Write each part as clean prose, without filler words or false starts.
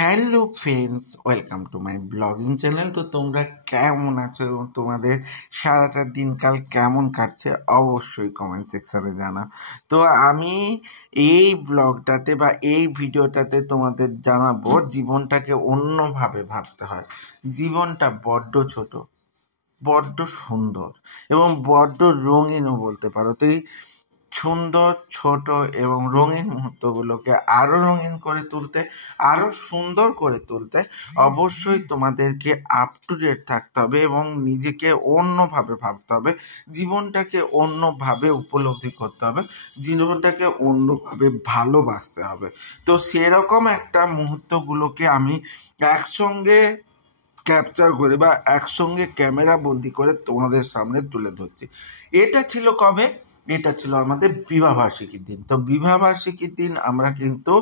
Hello friends, welcome to my blogging channel. তো তোমরা কেমন আছো এবং তোমাদের সারাটা দিনকাল কেমন কাটছে অবশ্যই কমেন্ট সেকশানে জানাও। তো আমি এই ব্লগটাতে বা এই ভিডিওটাতে তোমাদের জানাবো জীবনটাকে অন্যভাবে ভাবতে হয়। জীবনটা বড্ড ছোট, বড্ড সুন্দর এবং বড্ড রঙিনও বলতে পারো। তো এই সুন্দর, ছোট এবং রঙিন মুহূর্তগুলোকে আরও রঙিন করে তুলতে, আরও সুন্দর করে তুলতে অবশ্যই তোমাদেরকে আপ টু ডেট থাকতে হবে এবং নিজেকে অন্যভাবে ভাবতে হবে, জীবনটাকে অন্যভাবে উপলব্ধি করতে হবে, জীবনটাকে অন্যভাবে ভালোবাসতে হবে। তো সেরকম একটা মুহূর্তগুলোকে আমি একসঙ্গে ক্যাপচার করে বা একসঙ্গে ক্যামেরা বন্দি করে তোমাদের সামনে তুলে ধরছি। এটা ছিল কবে? এটা ছিল আমাদের বিবাহবার্ষিকীর দিন। তো বিবাহবার্ষিকীর দিন আমরা কিন্তু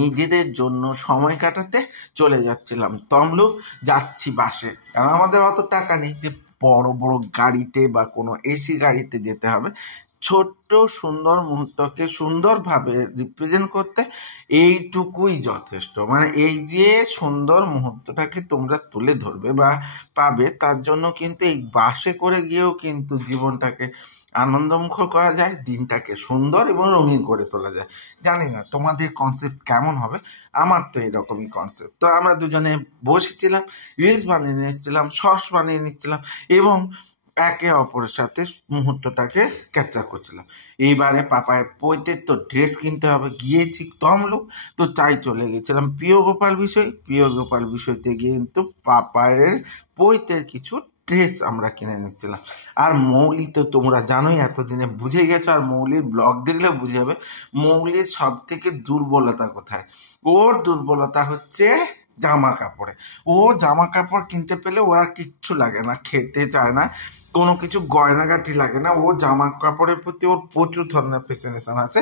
নিজেদের জন্য সময় কাটাতে চলে যাচ্ছিলাম তমলুক। যাচ্ছি বাসে, কারণ আমাদের অত টাকা নেই যে বড় বড় গাড়িতে বা কোনো এসি গাড়িতে যেতে হবে। ছোট্ট সুন্দর মুহূর্তকে সুন্দরভাবে রিপ্রেজেন্ট করতে এইটুকুই যথেষ্ট। মানে এই যে সুন্দর মুহূর্তটাকে তোমরা তুলে ধরবে বা পাবে, তার জন্য কিন্তু এই বাসে করে গিয়েও কিন্তু জীবনটাকে আনন্দমুখর করা যায়, দিনটাকে সুন্দর এবং রঙিন করে তোলা যায়। জানি না তোমাদের কনসেপ্ট কেমন হবে, আমার তো এরকমই কনসেপ্ট। তো আমরা দুজনে বসেছিলাম, রিলস বানিয়ে নিচ্ছিলাম, শর্টস বানিয়ে নিচ্ছিলাম এবং একে অপরের সাথে মুহূর্তটাকে ক্যাপচার করছিলাম। এইবারে পাপায়ের পৈতের তো ড্রেস কিনতে হবে, গিয়েছি তমলুক। তো তাই চলে গেছিলাম প্রিয় গোপাল বিষয়তে গিয়ে কিন্তু পাপায়ের পৈতের কিছু ড্রেস আমরা কিনে নিচ্ছিলাম। আর মৌলি তো তোমরা জানোই, এতদিনে বুঝে গেছো, আর মৌলির ব্লগ দেখলে বুঝে যাবে মৌলির সব থেকে দুর্বলতা কোথায়। ওর দুর্বলতা হচ্ছে জামা কাপড়ে। ও জামা কাপড় কিনতে পেলে ওরা কিচ্ছু লাগে না, খেতে চায় না, কোনো কিছু গয়নাগাটি লাগে না। ও জামা কাপড়ের প্রতি ওর প্রচুর ধরনের ফ্যাসিনেশন আছে।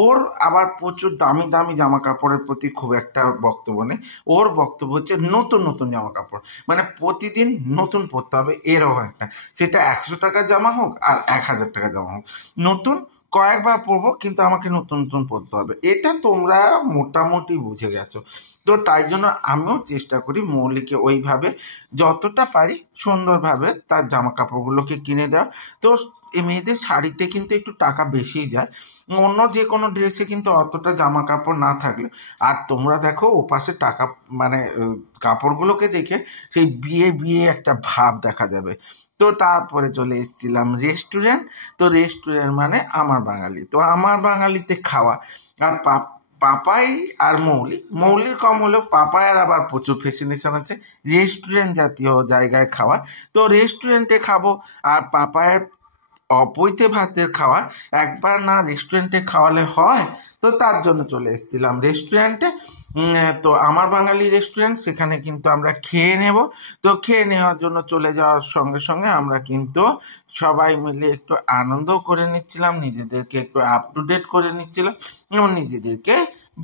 ওর আবার প্রচুর দামি দামি জামা কাপড়ের প্রতি খুব একটা বক্তব্য নেই। ওর বক্তব্য হচ্ছে নতুন নতুন জামা কাপড়, মানে প্রতিদিন নতুন পরতে হবে, এরকম একটা। সেটা 100 টাকার জামা হোক আর 1000 টাকার জামা হোক, নতুন কয়েকবার পরবো, কিন্তু আমাকে নতুন নতুন পরতে হবে। এটা তোমরা মোটামুটি বুঝে গেছো। তো তাই জন্য আমিও চেষ্টা করি মৌলিকে ওইভাবে যতটা পারি সুন্দরভাবে তার জামা কাপড়গুলোকে কিনে দেওয়া। তো এই মেয়েদের শাড়িতে কিন্তু একটু টাকা বেশিই যায়, অন্য যে কোনো ড্রেসে কিন্তু অতটা জামা কাপড় না থাকলে। আর তোমরা দেখো ওপাশে টাকা, মানে কাপড়গুলোকে দেখে সেই বিয়ে বিয়ে একটা ভাব দেখা যাবে। তো তারপরে চলে এসেছিলাম রেস্টুরেন্ট। তো রেস্টুরেন্ট মানে আমার বাঙালি, তো আমার বাঙালিতে খাওয়া। আর পাপাই আর মৌলির কম হলেও পাপায়ের আবার প্রচুর ফ্যাসিনেশন আছে রেস্টুরেন্ট জাতীয় জায়গায় খাওয়া। তো রেস্টুরেন্টে খাবো, আর পাপায়ের অপৈতে ভাতের খাওয়া একবার না রেস্টুরেন্টে খাওয়ালে হয়। তো তার জন্য চলে এসেছিলাম রেস্টুরেন্টে। তো আমার বাঙালি রেস্টুরেন্ট, সেখানে কিন্তু আমরা খেয়ে নেব। তো খেয়ে নেওয়ার জন্য চলে যাওয়ার সঙ্গে সঙ্গে আমরা কিন্তু সবাই মিলে একটু আনন্দ করে নিচ্ছিলাম, নিজেদেরকে একটু আপ টু ডেট করে নিচ্ছিলাম এবং নিজেদেরকে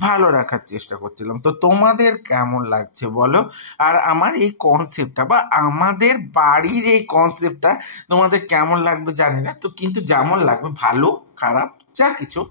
ভালো রাখার চেষ্টা করছিলাম। তো তোমাদের কেমন লাগছে বলো? আর আমার এই কনসেপ্টটা বা আমাদের বাড়ির এই কনসেপ্টটা তোমাদের কেমন লাগবে জানি না। তো কিন্তু যেমন লাগবে, ভালো খারাপ যা কিছু,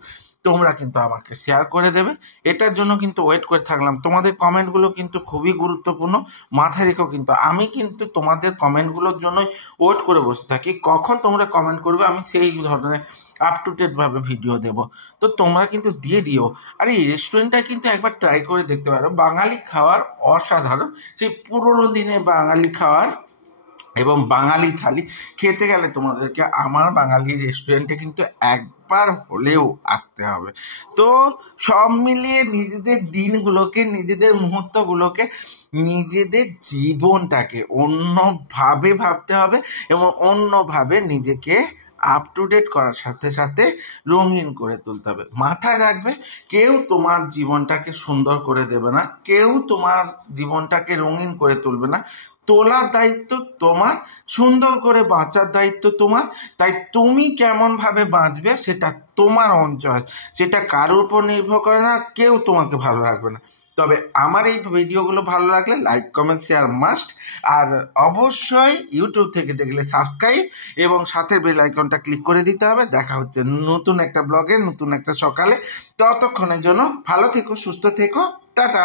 তোমরা কিন্তু আমাকে শেয়ার করে দেবে। এটার জন্য কিন্তু ওয়েট করে থাকলাম। তোমাদের কমেন্টগুলো কিন্তু খুবই গুরুত্বপূর্ণ, মাথায় রেখো। কিন্তু আমি কিন্তু তোমাদের কমেন্টগুলোর জন্যই ওয়েট করে বসে থাকি, কখন তোমরা কমেন্ট করবে আমি সেই ধরনের আপ টু ডেট ভাবে ভিডিও দেবো। তো তোমরা কিন্তু দিয়ে দিও। আর এই রেস্টুরেন্টটা কিন্তু একবার ট্রাই করে দেখতে পারো, বাঙালি খাওয়ার অসাধারণ। সেই পুরোনো দিনে বাঙালি খাওয়ার এবং বাঙালি থালি খেতে গেলে তোমাদেরকে আমার বাঙালি রেস্টুরেন্টে কিন্তু একবার হলেও আসতে হবে। তো সব মিলিয়ে নিজেদের দিনগুলোকে, নিজেদের মুহূর্তগুলোকে, নিজেদের জীবনটাকে অন্যভাবে ভাবতে হবে এবং অন্যভাবে নিজেকে আপ টু ডেট করার সাথে সাথে রঙিন করে তুলতে হবে। মাথায় রাখবে, কেউ তোমার জীবনটাকে সুন্দর করে দেবে না, কেউ তোমার জীবনটাকে রঙিন করে তুলবে না। তোলার দায়িত্ব তোমার, সুন্দর করে বাঁচার দায়িত্ব তোমার। তাই তুমি কেমনভাবে বাঁচবে সেটা তোমার অঞ্চল, সেটা কারোর উপর নির্ভর করে না, কেউ তোমাকে ভালো রাখবে না। তবে আমার এই ভিডিওগুলো ভালো লাগলে লাইক কমেন্ট শেয়ার মাস্ট। আর অবশ্যই ইউটিউব থেকে দেখলে সাবস্ক্রাইব এবং সাথে বেল আইকনটা ক্লিক করে দিতে হবে। দেখা হচ্ছে নতুন একটা ব্লগে, নতুন একটা সকালে। ততক্ষণের জন্য ভালো থেকো, সুস্থ থেকো, টাটা।